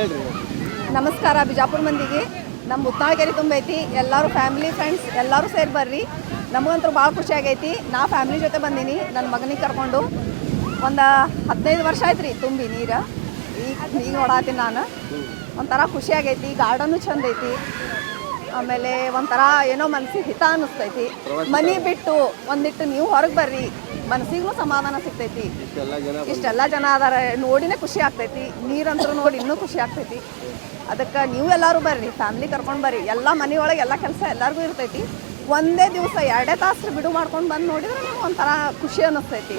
ಹೇಳ್ರಿ. ನಮಸ್ಕಾರ ಬಿಜಾಪುರ ಮಂದಿಗೆ. ನಮ್ಮ ಮುತ್ನಾಳ್ ತುಂಬ ಐತಿ. ಎಲ್ಲರೂ ಫ್ಯಾಮಿಲಿ ಫ್ರೆಂಡ್ಸ್ ಎಲ್ಲರೂ ಸೇರಿ ಬರ್ರಿ. ನಮಗಂತೂ ಭಾಳ ಖುಷಿ ಆಗೈತಿ. ನಾ ಫ್ಯಾಮಿಲಿ ಜೊತೆ ಬಂದೀನಿ, ನನ್ನ ಮಗನಿಗೆ ಕರ್ಕೊಂಡು. ಒಂದು 15 ವರ್ಷ ಆಯ್ತು ರೀ ತುಂಬಿ ನೀರು. ಈಗ ನೋಡಾತೀನಿ ನಾನು. ಒಂಥರ ಖುಷಿ ಆಗೈತಿ. ಗಾರ್ಡನ್ನು ಚಂದ ಐತಿ. ಆಮೇಲೆ ಒಂಥರ ಏನೋ ಮನಸ್ಸಿಗೆ ಹಿತ ಅನ್ನಿಸ್ತೈತಿ. ಮನೆ ಬಿಟ್ಟು ಒಂದಿಟ್ಟು ನೀವು ಹೊರಗೆ ಬರ್ರಿ, ಮನಸ್ಸಿಗೂ ಸಮಾಧಾನ ಸಿಗ್ತೈತಿ. ಇಷ್ಟೆಲ್ಲ ಜನ ಅದಾರ, ನೋಡಿನೇ ಖುಷಿ ಆಗ್ತೈತಿ. ನೀರಂತರೂ ನೋಡಿ ಇನ್ನೂ ಖುಷಿ ಆಗ್ತೈತಿ. ಅದಕ್ಕೆ ನೀವು ಎಲ್ಲರೂ ಬರ್ರಿ, ಫ್ಯಾಮಿಲಿ ಕರ್ಕೊಂಡು ಬರ್ರಿ. ಎಲ್ಲ ಮನೆಯೊಳಗೆ ಎಲ್ಲ ಕೆಲಸ ಎಲ್ಲರಿಗೂ ಇರ್ತೈತಿ. ಒಂದೇ ದಿವಸ 2 ತಾಸು ಬಿಡು ಮಾಡ್ಕೊಂಡು ಬಂದು ನೋಡಿದ್ರೆ ನಿಮ್ಗೆ ಒಂಥರ ಖುಷಿ ಅನ್ನಿಸ್ತೈತಿ.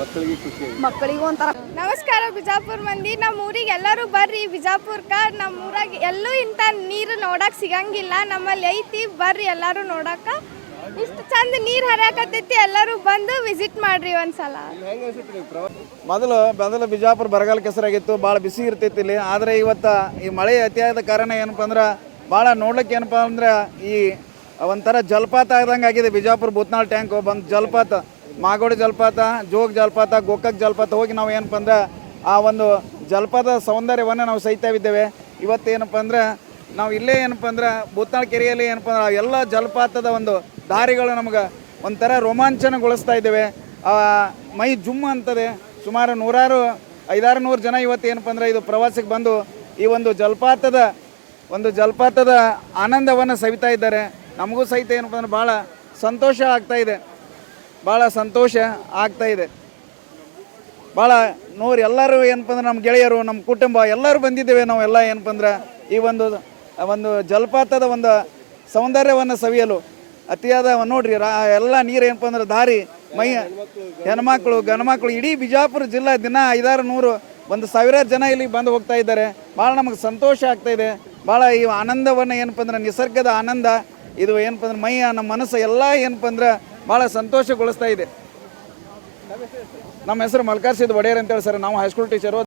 ಮಕ್ಕಳಿಗೂ ಒಂಥರ. ನಮಸ್ಕಾರ ಬಿಜಾಪುರ ಮಂದಿ. ನಮ್ಮ ಊರಿಗೆ ಎಲ್ಲರೂ ಬರ್ರಿ ಬಿಜಾಪುರ್ಕ. ನಮ್ಮ ಊರಾಗ ಎಲ್ಲೂ ಇಂಥ ನೀರು ನೋಡಕ್ಕೆ ಸಿಗಂಗಿಲ್ಲ. ನಮ್ಮಲ್ಲಿ ಐತಿ, ಬರ್ರಿ ಎಲ್ಲರೂ ನೋಡಕ್ಕ. ಇಷ್ಟು ಚಂದ ನೀರು ಹರಿಯಾಕತ್ತೈತಿ. ಎಲ್ಲರೂ ಬಂದು ವಿಸಿಟ್ ಮಾಡ್ರಿ ಒಂದ್ಸಲ. ಮೊದಲು ಬಿಜಾಪುರ ಬರಗಾಲ ಕೆಸರಾಗಿತ್ತು, ಭಾಳ ಬಿಸಿ ಇರ್ತೈತಿ ಇಲ್ಲಿ. ಆದರೆ ಇವತ್ತು ಈ ಮಳೆ ಅತಿಯಾದ ಕಾರಣ ಏನಪ್ಪ ಅಂದ್ರೆ ಭಾಳ ನೋಡ್ಲಿಕ್ಕೆ ಏನಪ್ಪ ಅಂದ್ರೆ ಈ ಒಂಥರ ಜಲಪಾತ ಆದಂಗೆ ಆಗಿದೆ. ಬಿಜಾಪುರ ಭೂತ್ನಾಳ್ ಟ್ಯಾಂಕ್ ಬಂದು ಜಲಪಾತ, ಮಾಗೋಡಿ ಜಲಪಾತ, ಜೋಗ್ ಜಲಪಾತ, ಗೋಕಾಕ್ ಜಲಪಾತ ಹೋಗಿ ನಾವು ಏನಪ್ಪ ಅಂದ್ರೆ ಆ ಒಂದು ಜಲಪಾತ ಸೌಂದರ್ಯವನ್ನು ನಾವು ಸಹಿತಾವಿದ್ದೇವೆ. ಇವತ್ತೇನಪ್ಪ ಅಂದ್ರೆ ನಾವು ಇಲ್ಲೇ ಏನಪ್ಪ ಅಂದ್ರೆ ಭೂತ್ನಾಳ್ ಕೆರೆಯಲ್ಲಿ ಏನಪ್ಪ ಅಂದ್ರೆ ಎಲ್ಲ ಜಲಪಾತದ ಒಂದು ದಾರಿಗಳು ನಮ್ಗೆ ಒಂಥರ ರೋಮಾಂಚನಗೊಳಿಸ್ತಾ ಇದ್ದೇವೆ. ಮೈ ಜುಮ್ ಅಂತದೆ. ಸುಮಾರು 500-600 ಜನ ಇವತ್ತು ಏನಪ್ಪ ಅಂದ್ರೆ ಇದು ಪ್ರವಾಸಕ್ಕೆ ಬಂದು ಈ ಒಂದು ಜಲಪಾತದ ಆನಂದವನ್ನು ಸವಿತಾ ಇದ್ದಾರೆ. ನಮಗೂ ಸಹಿತ ಏನಪ್ಪ ಅಂದ್ರೆ ಭಾಳ ಸಂತೋಷ ಆಗ್ತಾ ಇದೆ. ಭಾಳ ನೋಡಿ ಎಲ್ಲರೂ ಏನಪ್ಪ ಅಂದ್ರೆ ನಮ್ಮ ಗೆಳೆಯರು, ನಮ್ಮ ಕುಟುಂಬ ಎಲ್ಲರೂ ಬಂದಿದ್ದೇವೆ. ನಾವು ಎಲ್ಲ ಏನಪ್ಪ ಅಂದ್ರೆ ಈ ಒಂದು ಜಲಪಾತದ ಒಂದು ಸೌಂದರ್ಯವನ್ನು ಸವಿಯಲು. ಅತಿಯಾದ ನೋಡ್ರಿ ಎಲ್ಲ ನೀರು ಏನಪ್ಪ ಅಂದ್ರೆ ದಾರಿ ಮೈ ಹೆಣ್ಮಕ್ಳು ಗಂಡ್ಮಕ್ಳು ಇಡೀ ಬಿಜಾಪುರ ಜಿಲ್ಲಾ ದಿನ 500-100 1000 ಜನ ಇಲ್ಲಿ ಬಂದು ಹೋಗ್ತಾ ಇದ್ದಾರೆ. ಭಾಳ ನಮಗೆ ಸಂತೋಷ ಆಗ್ತಾ ಇದೆ. ಭಾಳ ಈ ಆನಂದವನ್ನು ಏನಪ್ಪ ಅಂದ್ರೆ ನಿಸರ್ಗದ ಆನಂದ ಇದು ಏನಪ್ಪ ಅಂದ್ರೆ ಮೈ ನಮ್ಮ ಮನಸ್ಸು ಎಲ್ಲ ಏನಪ್ಪ ಅಂದ್ರೆ ಭಾಳ ಸಂತೋಷಗೊಳಿಸ್ತಾ ಇದೆ. ನಮ್ಮ ಹೆಸರು ಮಲ್ಕಾರ್ ಸಿದ್ ಒಡೆಯರ್ ಅಂತೇಳಿ ಸರ್. ನಾವು ಹೈಸ್ಕೂಲ್ ಟೀಚರು.